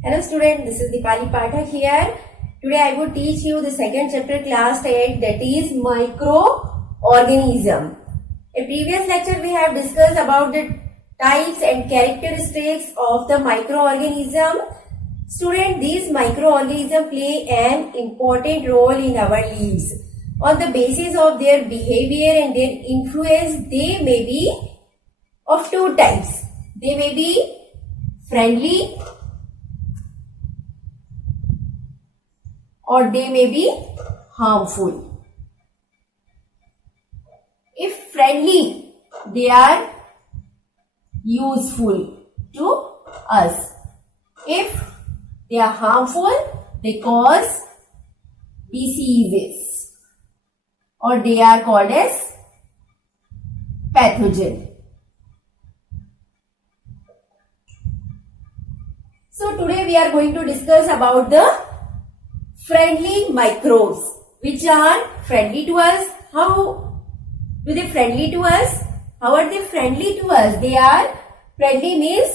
Hello student, this is Dipali Pathak here. Today I will teach you the second chapter class 8, that is microorganism. In previous lecture we have discussed about the types and characteristics of the microorganism. Student, these microorganisms play an important role in our lives. On the basis of their behavior and their influence, they may be of two types. They may be friendly or they may be harmful. If friendly, they are useful to us. If they are harmful, they cause diseases or they are called as pathogen. So today we are going to discuss about the friendly microbes, which are friendly to us. How do they friendly to us? How are they friendly to us? They are friendly means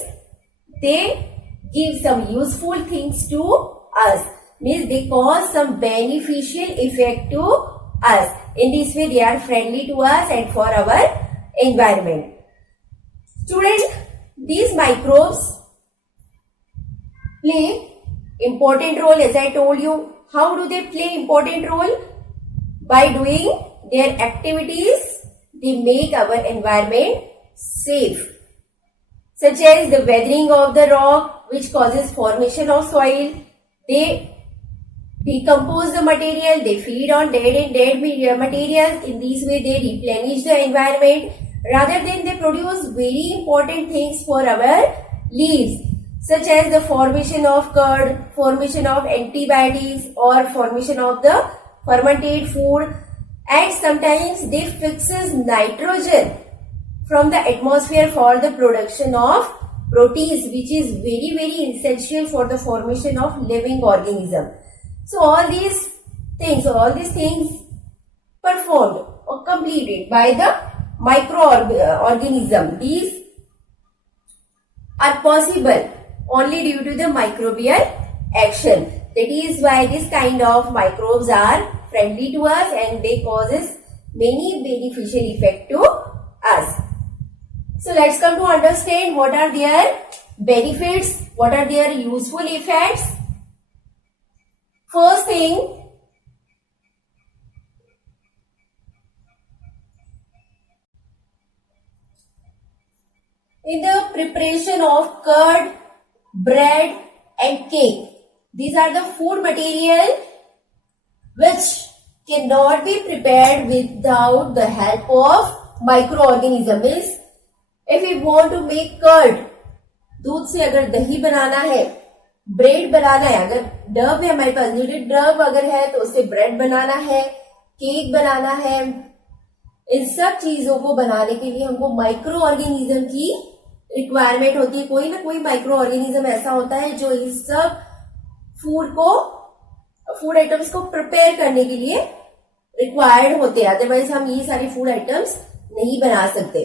they give some useful things to us. Means they cause some beneficial effect to us. In this way they are friendly to us and for our environment. Student, these microbes play important role, as I told you. How do they play important role? By doing their activities, they make our environment safe. Such as the weathering of the rock, which causes formation of soil. They decompose the material, they feed on dead and dead materials. In this way they replenish the environment. Rather than they produce very important things for our lives, such as the formation of curd, formation of antibiotics or formation of the fermented food, and sometimes they fixes nitrogen from the atmosphere for the production of proteins, which is very essential for the formation of living organism. So all these things performed or completed by the microorganism, these are possible only due to the microbial action. That is why this kind of microbes are friendly to us and they causes many beneficial effect to us. So let's come to understand what are their benefits, what are their useful effects. First thing, in the preparation of curd, bread and cake. These are the food material which cannot be prepared without the help of microorganisms. If we want to make curd, दूध से अगर दही बनाना है, bread बनाना है, अगर Dove है हमारे पास, Dove अगर है तो उससे ब्रेड बनाना है, केक बनाना है, इन सब चीजों को बनाने के लिए हमको माइक्रो ऑर्गेनिज्म की रिक्वायरमेंट होती है. कोई ना कोई माइक्रो ऑर्गेनिज्म ऐसा होता है जो इस सब फूड आइटम्स को प्रिपेयर करने के लिए रिक्वायर्ड होते हैं. अदरवाइज हम ये सारे फूड आइटम्स नहीं बना सकते.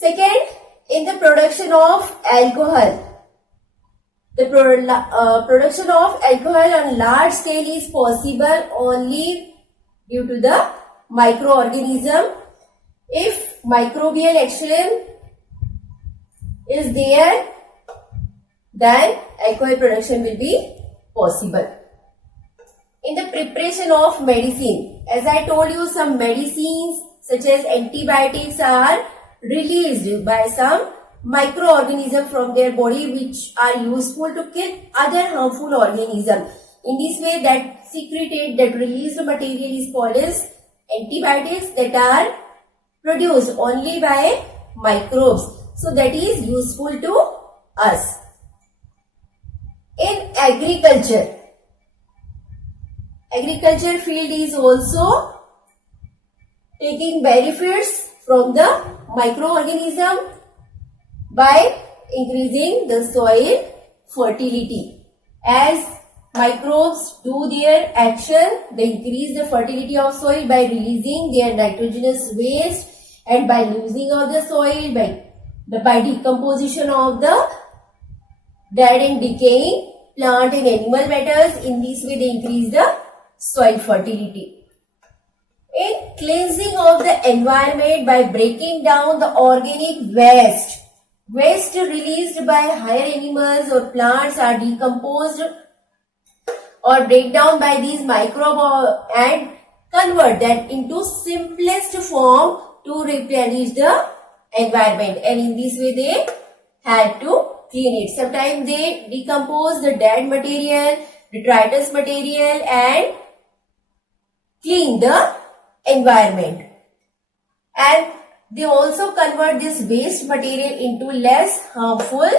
Second, in the production of alcohol. The production of alcohol on large scale is possible only due to the microorganism. If microbial action is there, then alcohol production will be possible. In the preparation of medicine, as I told you, some medicines such as antibiotics are released by some microorganisms from their body which are useful to kill other harmful organisms. In this way, that secreted, that released material is called as antibiotics that are produced only by microbes. So that is useful to us. In agriculture field is also taking benefits from the microorganism by increasing the soil fertility. As microbes do their action, they increase the fertility of soil by releasing their nitrogenous waste and by losing of the soil, by decomposition of the dead and decaying plant and animal matters. In this way, they increase the soil fertility. In cleansing of the environment by breaking down the organic waste, waste released by higher animals or plants are decomposed or break down by these microbes and convert them into simplest form to replenish the environment, and in this way they had to clean it. Sometimes they decompose the dead material, detritus material, and clean the environment. And they also convert this waste material into less harmful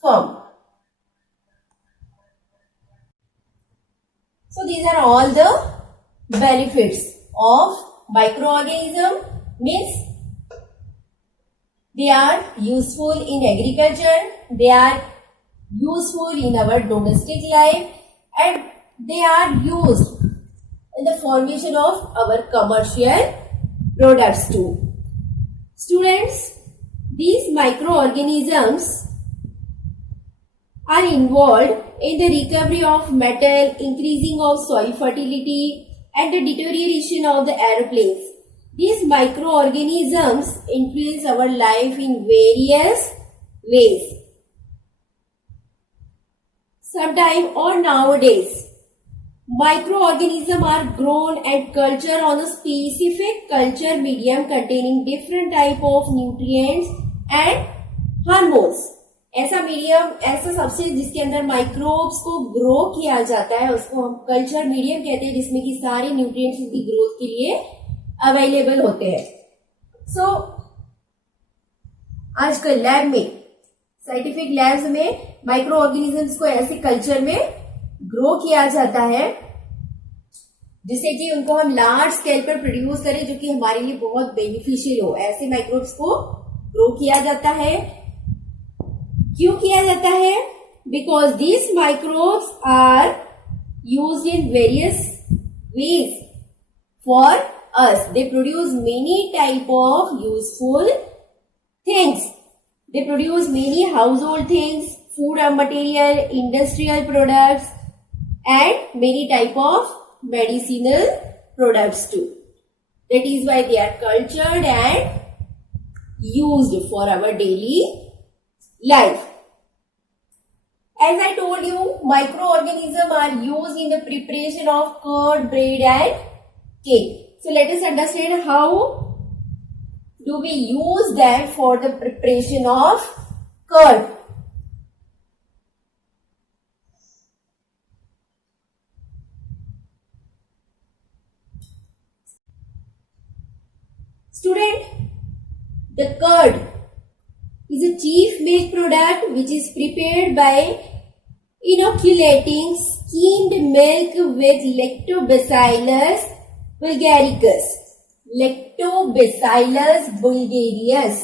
form. So these are all the benefits of microorganism. Means they are useful in agriculture, they are useful in our domestic life, and they are used in the formation of our commercial products too. Students, these microorganisms are involved in the recovery of metal, increasing of soil fertility, and the deterioration of the aeroplanes. These microorganisms influence our life in various ways. Sometime or nowadays, microorganisms are grown and cultured on a specific culture medium containing different type of nutrients and hormones. ऐसा medium, ऐसा substance जिसके अंदर microbes को grow किया जाता है, उसको हम कल्चर मीडियम कहते हैं, जिसमें कि सारे न्यूट्रिएंट्स की ग्रोथ के लिए अवेलेबल होते हैं. सो आजकल लैब में, साइंटिफिक लैब्स में माइक्रो ऑर्गेनिजम्स को ऐसे कल्चर में ग्रो किया जाता है जिससे कि उनको हम लार्ज स्केल पर प्रोड्यूस करें, जो कि हमारे लिए बहुत बेनिफिशियल हो. ऐसे माइक्रोब्स को ग्रो किया जाता है. क्यों किया जाता है? Because this microbes are used in various ways for us. They produce many type of useful things. They produce many household things, food and material, industrial products, and many type of medicinal products too. That is why they are cultured and used for our daily life. As I told you, microorganisms are used in the preparation of curd, bread, and cake. So let us understand how do we use them for the preparation of curd. Student, the curd is a chief milk product which is prepared by inoculating skimmed milk with Lactobacillus bulgaricus. Lactobacillus bulgarius,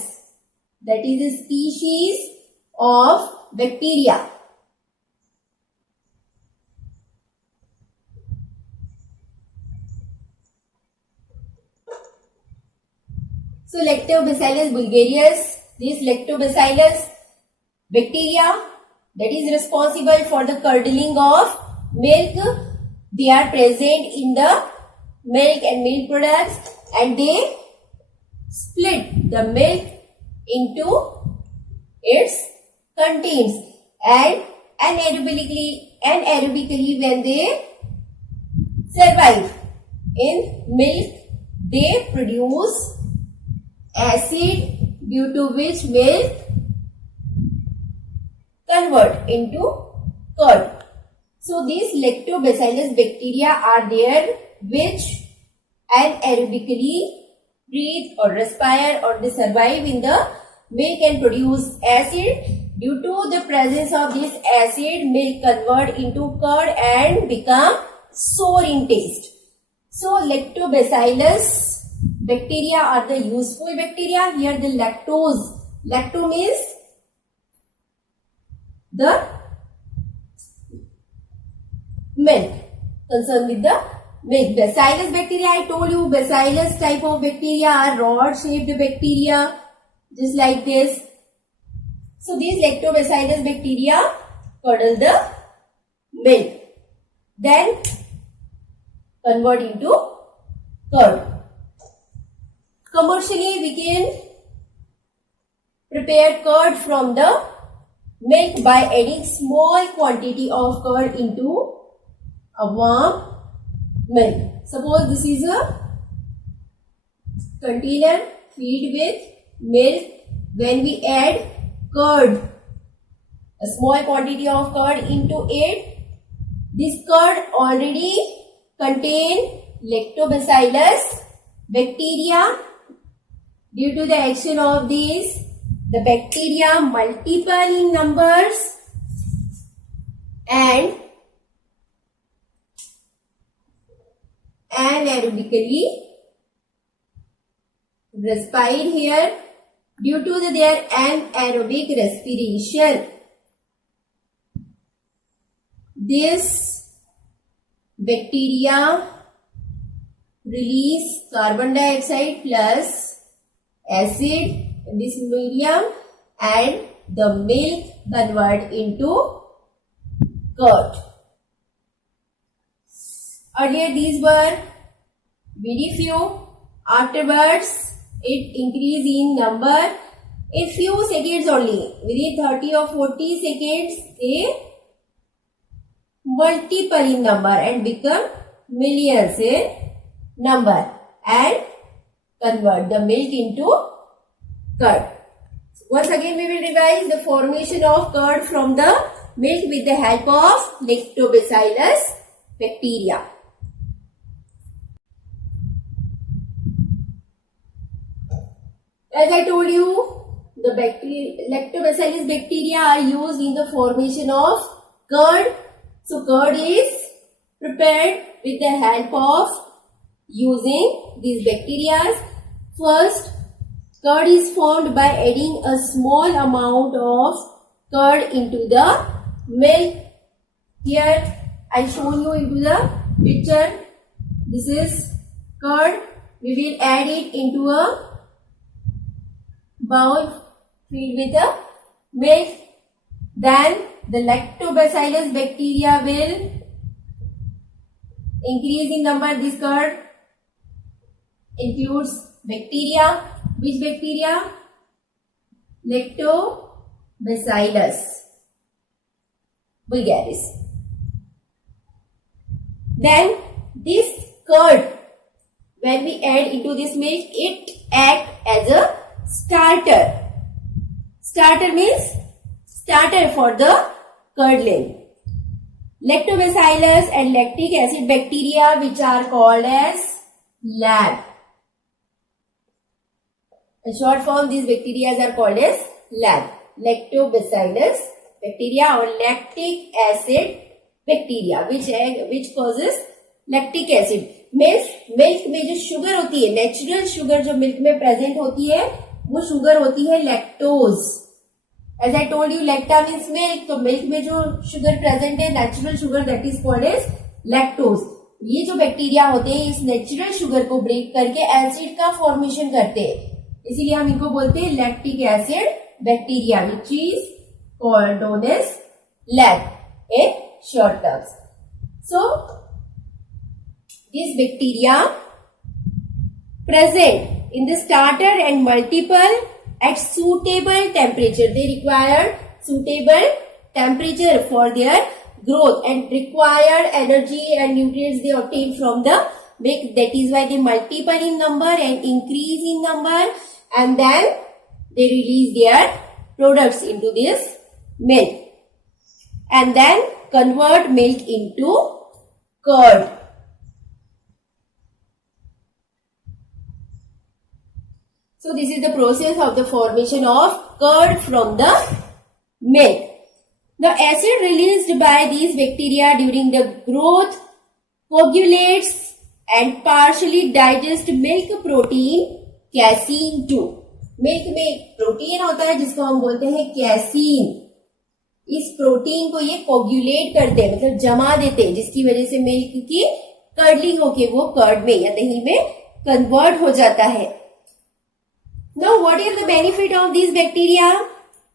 that is a species of bacteria. So Lactobacillus bulgarius, this Lactobacillus bacteria that is responsible for the curdling of milk, they are present in the milk and milk products, and they split the milk into its contents, and anaerobically when they survive in milk, they produce acid, due to which milk convert into curd. So these Lactobacillus bacteria are there which anaerobically breathe or respire, or they survive in the milk and produce acid. Due to the presence of this acid, milk convert into curd and become sour in taste. So Lactobacillus bacteria are the useful bacteria. Here the lacto means the milk, concerned with the milk. Bacillus bacteria, I told you, bacillus type of bacteria are rod shaped bacteria, just like this. So these lactobacillus bacteria curdle the milk, then convert into curd. Commercially, we can prepare curd from the milk by adding small quantity of curd into a warm milk. Suppose this is a container filled with milk. When we add curd, a small quantity of curd into it, this curd already contain lactobacillus bacteria. Due to the action of these, the bacteria multiply in numbers and anaerobically respire here. Due to their anaerobic respiration, this bacteria release carbon dioxide plus acid in this medium and the milk convert into curd. Earlier these were very few. Afterwards it increase in number. In few seconds only, within 30 or 40 seconds, they multiple in number and become millions in number and convert the milk into curd. Once again, we will revise the formation of curd from the milk with the help of lactobacillus bacteria. As I told you, the lactobacillus bacteria are used in the formation of curd. So curd is prepared with the help of using these bacteria. First, curd is formed by adding a small amount of curd into the milk. Here I show you into the picture. This is curd. We will add it into a bowl filled with the milk. Then the lactobacillus bacteria will increase in number. This curd includes bacteria. Which bacteria? Lactobacillus vulgaris. Then this curd, when we add into this milk, it acts as a starter. Starter means starter for the curdling. Lactobacillus and lactic acid bacteria, which are called as LAB. In short form, these bacteria are called as LAB. Lactobacillus bacteria or lactic acid bacteria, which causes lactic acid. Means milk में जो sugar होती है, natural sugar जो milk में present होती है, वो sugar होती है lactose. As I told you, lacta means milk. तो milk में जो sugar present है, natural sugar, that is called as lactose. ये जो बैक्टीरिया होते हैं, इस नेचुरल शुगर को ब्रेक करके एसिड का फॉर्मेशन करते हैं. इसीलिए हम इनको बोलते हैं lactic acid bacteria, which is called known as lac in short terms. So this bacteria present in the starter and multiple at suitable temperature. They require suitable temperature for their growth and required energy and nutrients they obtain from the milk. That is why they multiply in number and increase in number, and then they release their products into this milk and then convert milk into curd. So this is the process of the formation of curd from the milk. The acid released by these bacteria during the growth coagulates and partially digests milk protein casein 2. Milk में एक protein होता है जिसको हम बोलते हैं casein. इस protein को ये कोगुलेट करते हैं, मतलब जमा देते हैं, जिसकी वजह से मिल्क की कर्डलिंग होके वो कर्ड में या दही में कन्वर्ट हो जाता है. Now, what is the benefit of these bacteria?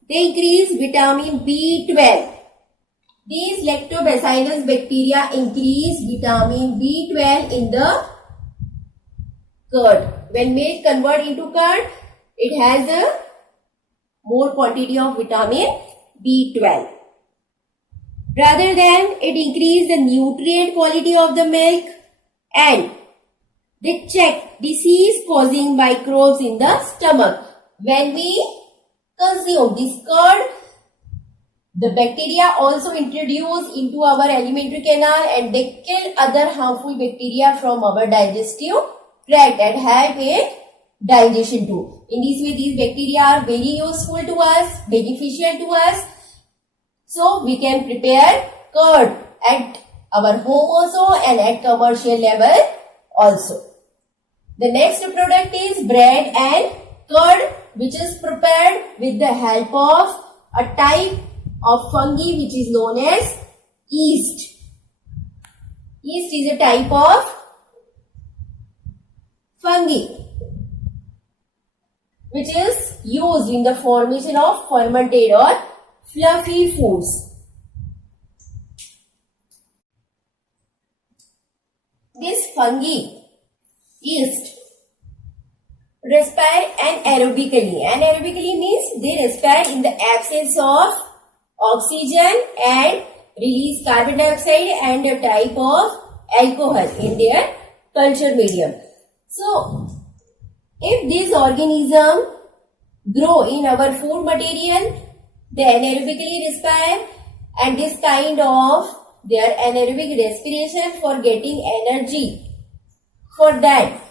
they increase vitamin B12. These lactobacillus bacteria increase vitamin B12 in the curd. When milk convert into curd, it has a more quantity of vitamin B12. Rather than it increase the nutrient quality of the milk, and they check disease causing microbes in the stomach. When we consume this curd, the bacteria also introduce into our alimentary canal and they kill other harmful bacteria from our digestive tract and help in digestion too. In this way, these bacteria are very useful to us, beneficial to us. So, we can prepare curd at our home also and at commercial level also. The next product is bread and curd, which is prepared with the help of a type of fungi which is known as yeast. Yeast is a type of fungi which is used in the formation of fermented or fluffy foods. This fungi, yeast, respire anaerobically. Anaerobically means they respire in the absence of oxygen and release carbon dioxide and a type of alcohol in their culture medium. So, if these organisms grow in our food material, they anaerobically respire, and this kind of their anaerobic respiration for getting energy. For that,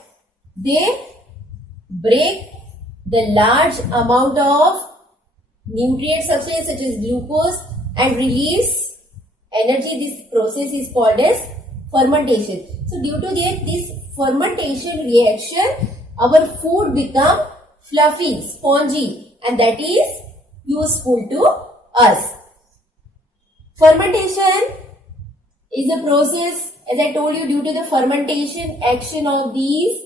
they break the large amount of nutrient substance such as glucose and release energy. This process is called as fermentation. So, due to that, this fermentation reaction, our food become fluffy, spongy, and that is useful to us. Fermentation is a process, as I told you, due to the fermentation action of these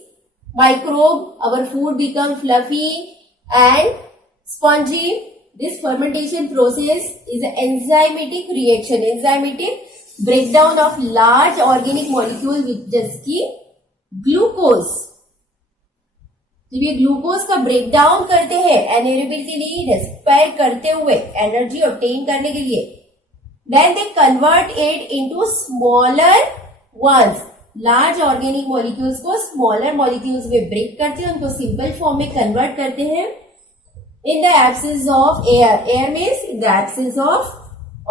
microbes, our food become fluffy and spongy. This fermentation process is an enzymatic reaction, enzymatic breakdown of large organic molecule with just की glucose. जब ये glucose का breakdown करते हैं anaerobically respire करते हुए energy obtain करने के लिए, then they convert it into smaller ones. Large organic molecules को स्मॉलर मॉलिक्यूल्स में ब्रेक करते हैं, उनको सिंपल फॉर्म में कन्वर्ट करते हैं in the absence of air. Air means in the absence of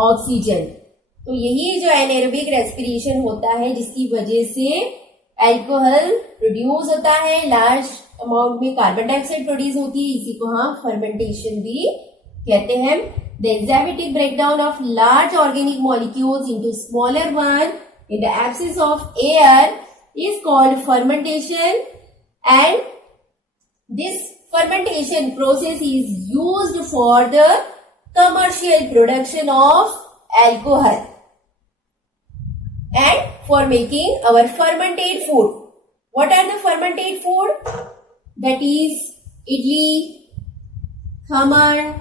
oxygen. तो यही जो एनारोबिक रेस्पिरेशन होता है जिसकी वजह से अल्कोहल प्रोड्यूस होता है, लार्ज अमाउंट में कार्बन डाइऑक्साइड प्रोड्यूस होती है, इसी को हम फर्मेंटेशन भी कहते हैं. The enzymatic breakdown of large organic molecules into smaller one in the absence of air is called fermentation, and this fermentation process is used for the commercial production of alcohol and for making our fermented food. What are the fermented food? That is idli, khaman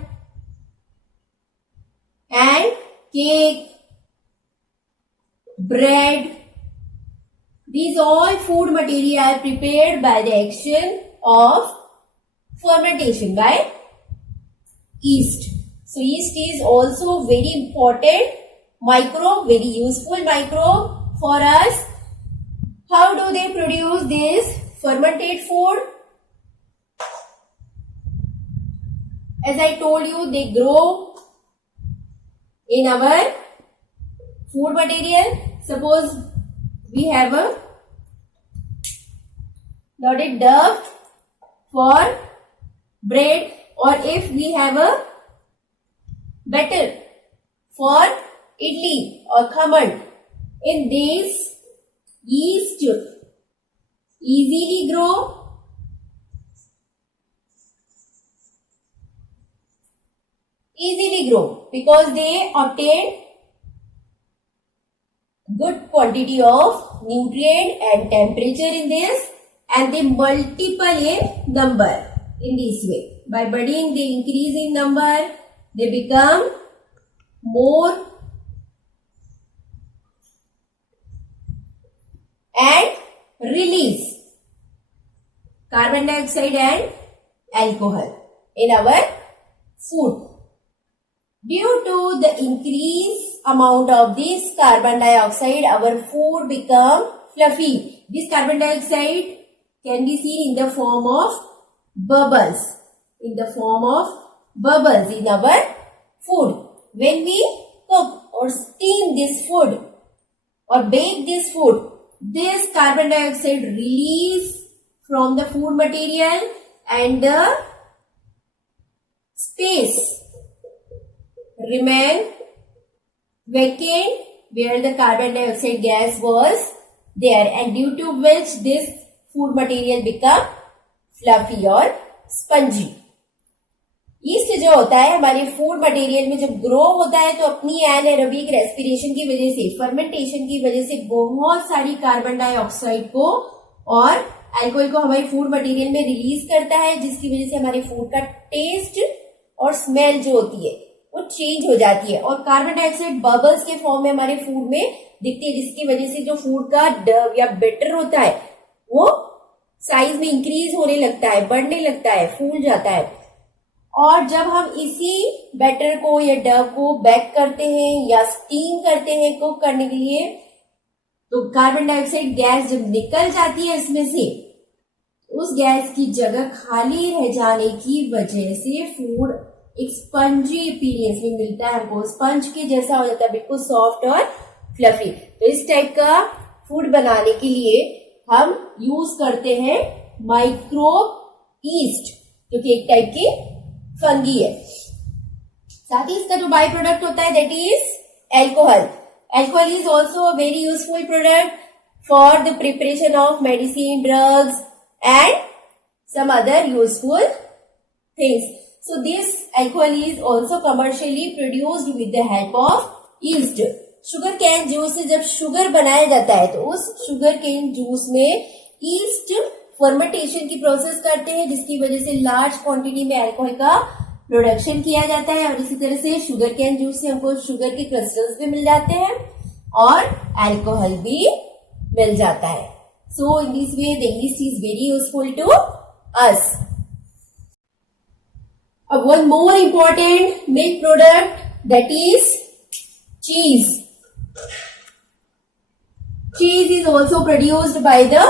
and cake, bread. These all food material are prepared by the action of fermentation by yeast. So yeast is also very important microbe, very useful microbe for us. How do they produce this fermented food? As I told you, they grow in our food material. Suppose we have a loaded dough for bread, or if we have a batter for idli or khaman, in this yeast easily grow because they obtain good quantity of nutrient and temperature in this, and they multiply in number in this way. By budding, they increase in number, they become more and release carbon dioxide and alcohol in our food. Due to the increased amount of this carbon dioxide, our food become fluffy. This carbon dioxide can be seen in the form of bubbles. In the form of bubbles in our food. When we cook or steam this food or bake this food, this carbon dioxide release from the food material and the space remain vacant where the carbon dioxide gas was there, and due to which this food material become fluffy or spongy. East जो होता है हमारे food material में जब grow होता है तो अपनी एनाएरोबिक रेस्पिरेशन की वजह से, फर्मेंटेशन की वजह से बहुत सारी कार्बन डाइऑक्साइड को और अल्कोहल को हमारे फूड मटेरियल में रिलीज करता है, जिसकी वजह से हमारे फूड का टेस्ट और स्मेल जो होती है वो चेंज हो जाती है और कार्बन डाइऑक्साइड बबल्स के फॉर्म में हमारे फूड में दिखती है, जिसकी वजह से जो फूड का डव या बेटर होता है वो साइज में इंक्रीज होने लगता है, बढ़ने लगता है, फूल जाता है। और जब हम इसी बैटर को या डव को बेक करते हैं या स्टीम करते हैं कुक करने के लिए, तो कार्बन डाइऑक्साइड गैस जब निकल जाती है इसमें से, उस गैस की जगह खाली रह जाने की वजह से फूड एक स्पंजी अपीयरेंस में मिलता है हमको, स्पंज के जैसा हो जाता है, बिल्कुल सॉफ्ट और फ्लफी। तो इस टाइप का फूड बनाने के लिए हम यूज करते हैं माइक्रोब ईस्ट, जो कि एक टाइप की फंगी है। साथ ही इसका जो बाई प्रोडक्ट होता है that is alcohol. Alcohol is also a very useful product for the preparation of medicine, drugs and some other useful things. So this alcohol is also commercially produced with the help of yeast. Sugar cane juice से जब sugar बनाया जाता है तो उस sugar cane juice में east fermentation की process करते हैं, जिसकी वजह से लार्ज क्वांटिटी में अल्कोहल का प्रोडक्शन किया जाता है और इसी तरह से शुगर कैन जूस से हमको शुगर के क्रिस्टल्स भी मिल जाते हैं और अल्कोहल भी मिल जाता है। So in this way the yeast is very useful to us. One more important milk product, that is cheese. Cheese is also produced by the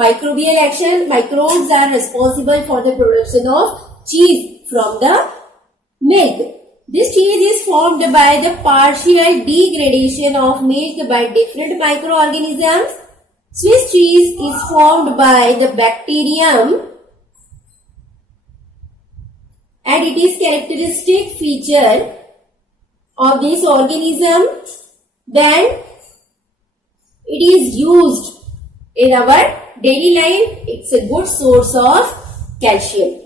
microbial action. Microbes are responsible for the production of cheese from the milk. This cheese is formed by the partial degradation of milk by different microorganisms. Swiss cheese is formed by the bacterium, and it is characteristic feature of this organism. Then it is used in our daily life. It's a good source of calcium.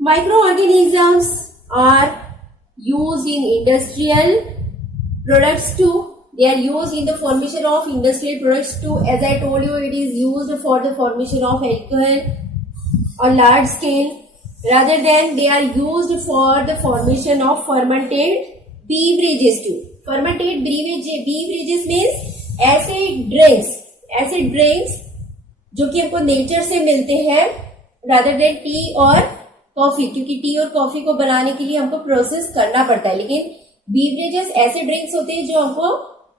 Microorganisms are used in industrial products too. They are used in the formation of industrial products too. As I told you, it is used for the formation of alcohol on large scale. Rather than they are used for the formation of fermented beverages too. Fermented beverages means acid drinks जो कि हमको nature से मिलते हैं, rather than T और coffee, क्योंकि T और coffee को बनाने के लिए हमको प्रोसेस करना पड़ता है। लेकिन बीवरेजेस ऐसे ड्रिंक्स होते हैं जो हमको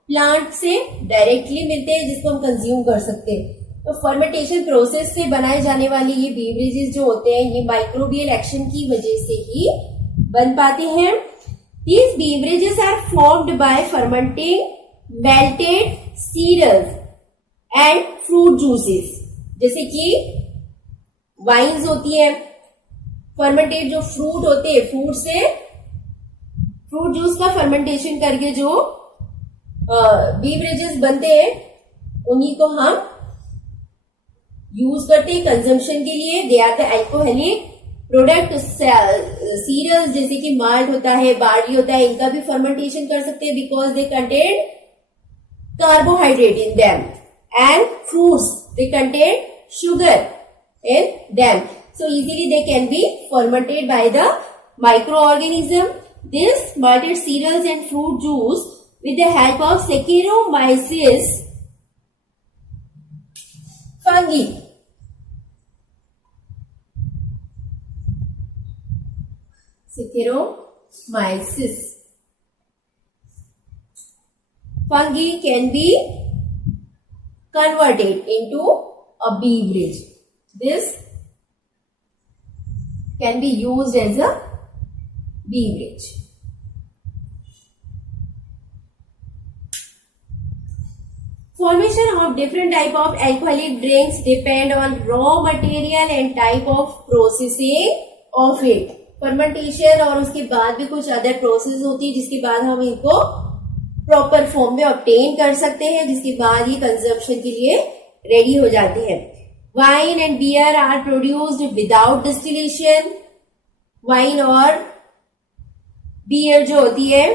प्लांट से डायरेक्टली मिलते हैं, जिसको हम कंज्यूम कर सकते हैं। तो फर्मेंटेशन प्रोसेस से बनाए जाने वाले ये बेवरेजेस जो होते हैं, ये माइक्रोबियल एक्शन की वजह से ही बन पाते हैं। These beverages are formed by fermenting melted cereals and fruit juices, जैसे कि वाइन्स होती है, फर्मेंटेड जो फ्रूट होते हैं, फ्रूट जूस का फर्मेंटेशन करके जो बीवरेजेस बनते हैं, उन्हीं को हम यूज करते हैं कंजम्पशन के लिए। They are the alcoholic product. Cereals जैसे कि माल्ट होता है, बार्ली होता है, इनका भी फर्मेंटेशन कर सकते हैं because they contain carbohydrate in them. And fruits They contain sugar in them. So easily they can be fermented by the microorganism. This malted cereals and fruit juice with the help of Saccharomyces fungi. Saccharomyces fungi can be converted into a beverage. This can be used as a beverage. Formation of different type of alcoholic drinks depend on raw material and type of processing of it. Fermentation और उसके बाद भी कुछ other process होती है जिसके बाद हम इनको प्रॉपर फॉर्म में ऑब्टेन कर सकते हैं, जिसके बाद ये कंजम्पशन के लिए रेडी हो जाते हैं. Wine and beer are produced without distillation. Wine और बियर जो होती है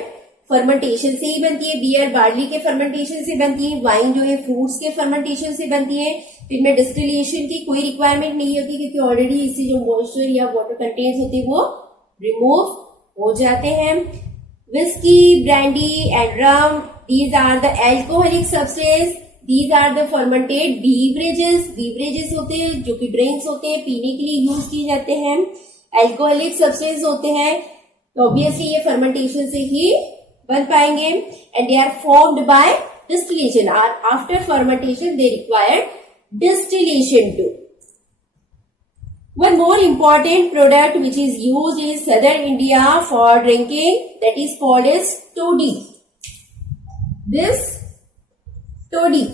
फर्मेंटेशन से ही बनती है. बियर बार्ली के फर्मेंटेशन से बनती है. वाइन जो है फ्रूट्स के फर्मेंटेशन से बनती है. इनमें डिस्टिलेशन की कोई रिक्वायरमेंट नहीं होती क्योंकि ऑलरेडी इससे जो मॉइस्चर या वाटर कंटेंट्स होते हैं वो रिमूव हो जाते हैं. Whisky, brandy and rum, these are the alcoholic substance. These are the fermented beverages. Beverages होते हैं जो कि ड्रिंक्स होते हैं, पीने के लिए यूज किए जाते हैं. एल्कोहलिक सब्सटेंस होते हैं तो ऑब्वियसली ये फर्मेंटेशन से ही बन पाएंगे. And they are formed by distillation. After fermentation they require distillation too. One more important product which is used in southern India for drinking, that is called as toddy. This toddy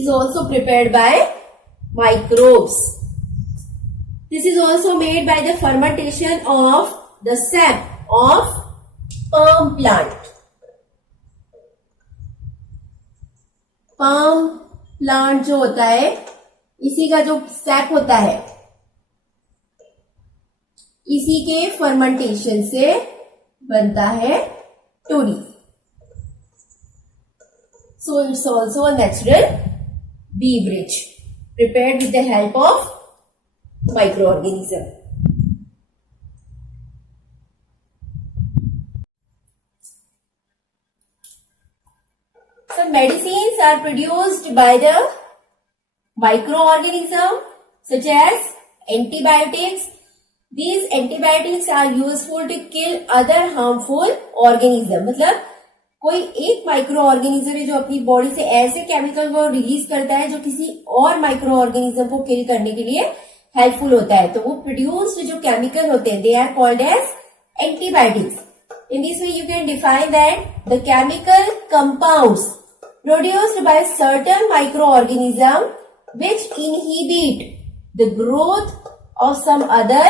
is also prepared by microbes. This is also made by the fermentation of the sap of palm plant. Palm plant जो होता है इसी का जो SAP होता है इसी के फर्मेंटेशन से बनता है toddy. So it's also a natural beverage prepared with the help of microorganism. Some medicines are produced by the microorganism such as antibiotics. These antibiotics are useful to kill other harmful organism. मतलब कोई एक micro organism है जो अपनी body से ऐसे chemical को release करता है जो किसी और माइक्रो ऑर्गेनिज्म को किल करने के लिए हेल्पफुल होता है. तो वो प्रोड्यूस्ड जो केमिकल होते हैं they are called as antibiotics. In this way you can define that the chemical compounds produced by certain microorganisms which inhibit the growth of some other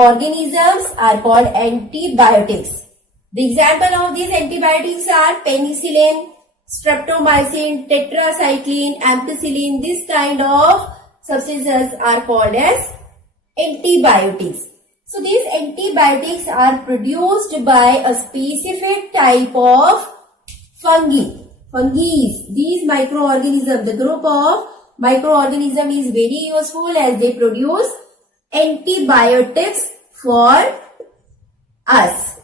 organisms are called antibiotics. The example of these antibiotics are penicillin, streptomycin, tetracycline, ampicillin. This kind of substances are called as antibiotics. So these antibiotics are produced by a specific type of fungi. Fungi, these microorganisms, the group of microorganisms is very useful as they produce antibiotics for us.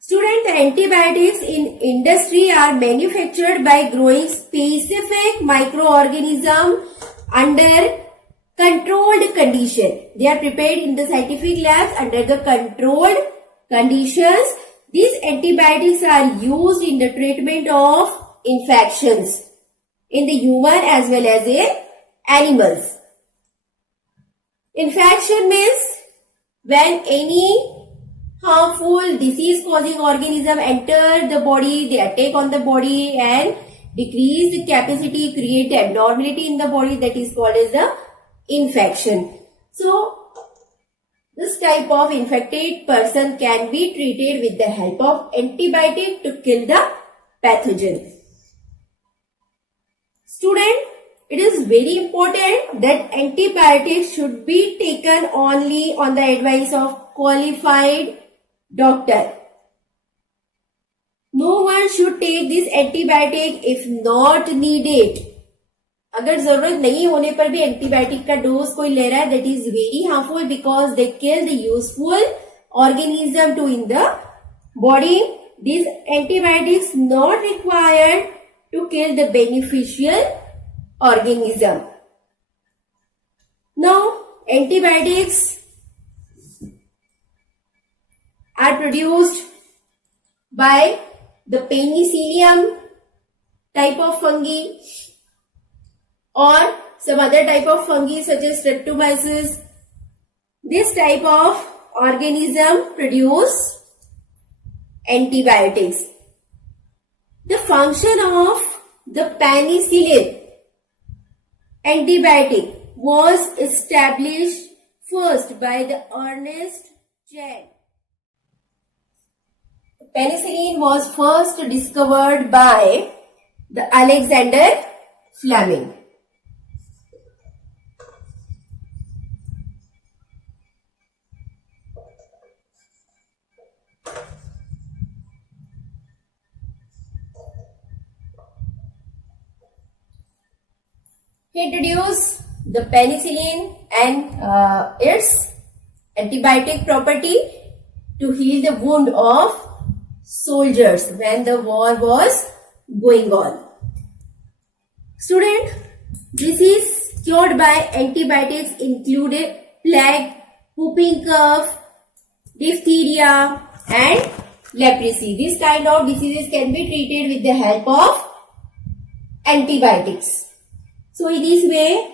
Students, antibiotics in industry are manufactured by growing specific microorganism under controlled condition. They are prepared in the scientific labs under the controlled conditions. These antibiotics are used in the treatment of infections in the human as well as in animals. Infection means when any harmful disease causing organism enter the body, they attack on the body and decrease the capacity, create abnormality in the body, that is called as the infection. So this type of infected person can be treated with the help of antibiotic to kill the pathogen. Student, it is very important that antibiotics should be taken only on the advice of qualified doctor. should take this antibiotic if not needed. अगर जरूरत नहीं होने पर भी antibiotic का dose कोई ले रहा है, that is very harmful because they kill the useful organism too in the body. These antibiotics not required to kill the beneficial organism. Now, antibiotics are produced by the penicillium type of fungi or some other type of fungi such as streptomyces. This type of organism produce antibiotics. The function of the penicillin antibiotic was established first by the Ernest Chen. Penicillin was first discovered by the Alexander Fleming. He introduced the penicillin and its antibiotic property to heal the wound of soldiers when the war was going on. Student, disease cured by antibiotics included plague, whooping cough, diphtheria and leprosy. This kind of diseases can be treated with the help of antibiotics. So in this way,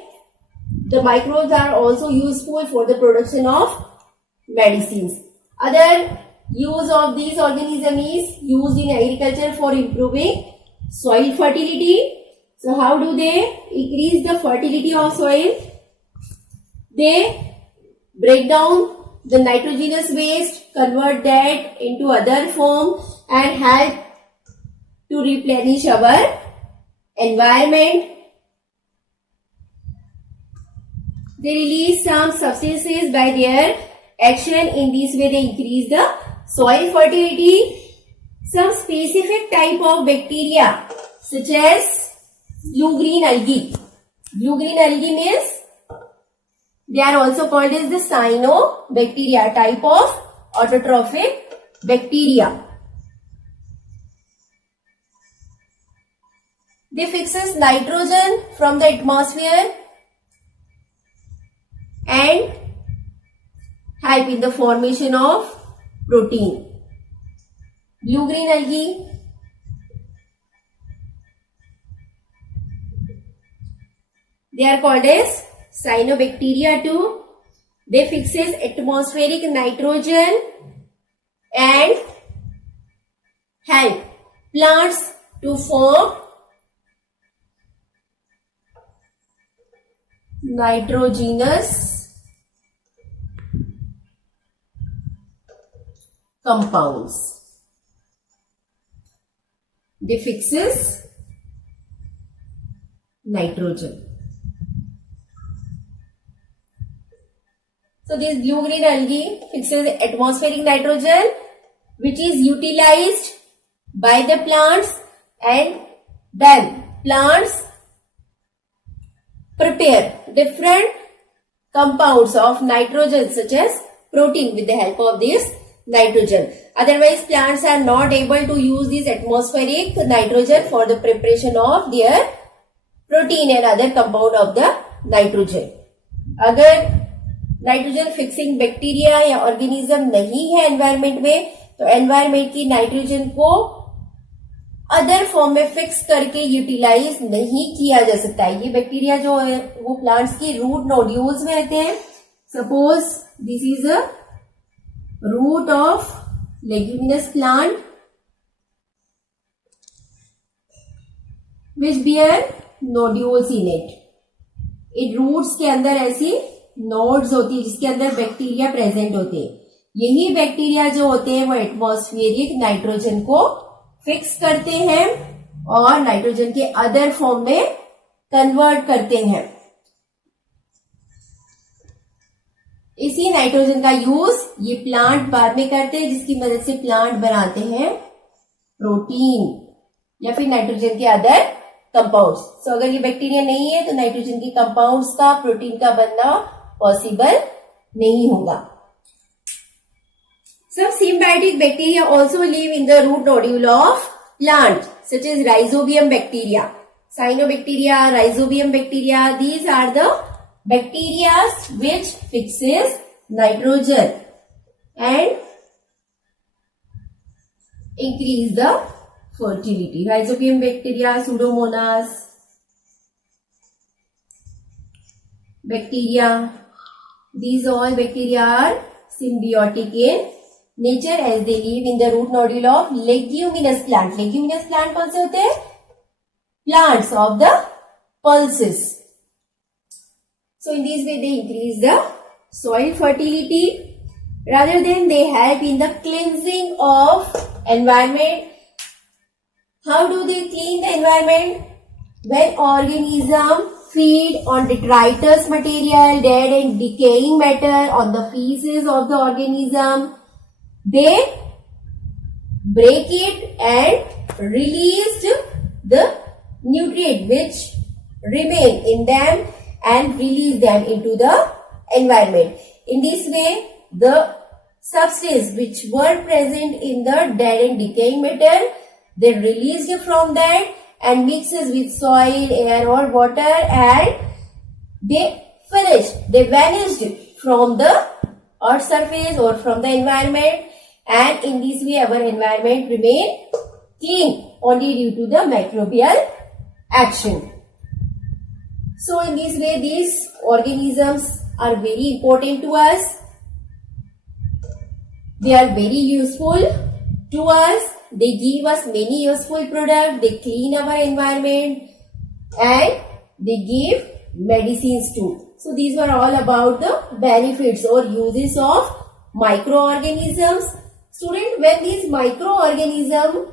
the microbes are also useful for the production of medicines. Other use of these organisms is used in agriculture for improving soil fertility. So how do they increase the fertility of soil? They break down the nitrogenous waste, convert that into other form and help to replenish our environment. They release some substances by their action. In this way, they increase the soil fertility. Some specific type of bacteria such as blue-green algae. Blue-green algae means they are also called as the cyanobacteria, type of autotrophic bacteria. They fixes nitrogen from the atmosphere and help in the formation of protein. Blue-green algae they are called as cyanobacteria too. They fixes atmospheric nitrogen and help plants to form nitrogenous compounds. They fixes nitrogen. So this blue-green algae fixes atmospheric nitrogen which is utilized by the plants, and then plants prepare different compounds of nitrogen such as protein with the help of this nitrogen. Otherwise, plants are not able to use this atmospheric nitrogen for the preparation of their protein and other compound of the nitrogen. अगर nitrogen fixing bacteria या organism नहीं है environment में, तो environment की nitrogen को other form में fix करके यूटिलाइज नहीं किया जा सकता है. ये बैक्टीरिया जो है वो प्लांट्स की रूट नोड्यूल्स में रहते हैं. Suppose this is a root of leguminous plant which bear nodules in it. इन रूट्स के अंदर ऐसी नोड्स होती है जिसके अंदर बैक्टीरिया प्रेजेंट होते हैं. यही बैक्टीरिया जो होते हैं वो एटमॉस्फेरिक नाइट्रोजन को फिक्स करते हैं और नाइट्रोजन के अदर फॉर्म में कन्वर्ट करते हैं. इसी नाइट्रोजन का यूज ये प्लांट बाद में करते हैं, जिसकी मदद से प्लांट बनाते हैं प्रोटीन. या फिर नाइट्रोजन के अदर कंपाउंड्स. सो अगर ये बैक्टीरिया नहीं है तो नाइट्रोजन के कंपाउंड्स का, प्रोटीन का बनना पॉसिबल नहीं होगा. Some symbiotic bacteria also live in the root nodule of plants, such as Rhizobium bacteria, Cyanobacteria, Rhizobium bacteria. These are the bacteria which fixes nitrogen and increase the fertility. Rhizobium bacteria, Pseudomonas bacteria. These all bacteria are symbiotic in nature as they live in the root nodule of leguminous plant. Leguminous plant कौन से होते हैं? Plants of the pulses. So in this way they increase the soil fertility. Rather than they help in the cleansing of environment. How do they clean the environment? When organisms feed on detritus material, dead and decaying matter on the feces of the organism, they break it and release the nutrient which remain in them and release them into the environment. In this way, the substance which were present in the dead and decaying matter, they released from that and mixes with soil, air or water, and they vanished from the earth surface or from the environment, and in this way our environment remain clean only due to the microbial action. So in this way these organisms are very important to us. They are very useful to us. They give us many useful products. They clean our environment and they give medicines too. So these were all about the benefits or uses of microorganisms. Student, when these microorganisms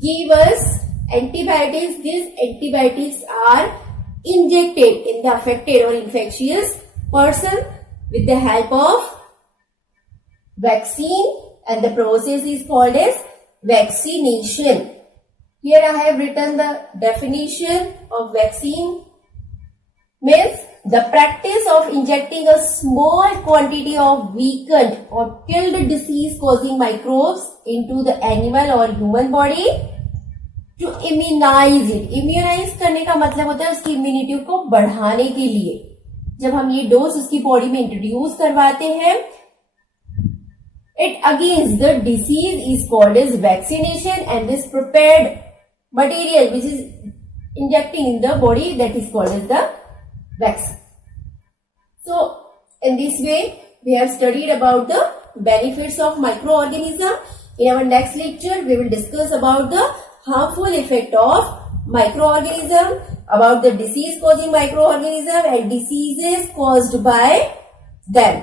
give us antibiotics, these antibiotics are injected in the affected or infectious person with the help of vaccine, and the process is called as vaccination. Here I have written the definition of vaccine. Means the practice of injecting a small quantity of weakened or killed disease causing microbes into the animal or human body to immunize it. Immunize करने का मतलब होता है उसकी immunity को बढ़ाने के लिए. जब हम ये डोज उसकी बॉडी में इंट्रोड्यूस करवाते हैं, it against the disease is called as vaccination, and this prepared material which is injecting in the body, that is called as the vaccine. So in this way we have studied about the benefits of microorganism. In our next lecture we will discuss about the harmful effect of microorganism, about the disease causing microorganism and diseases caused by them.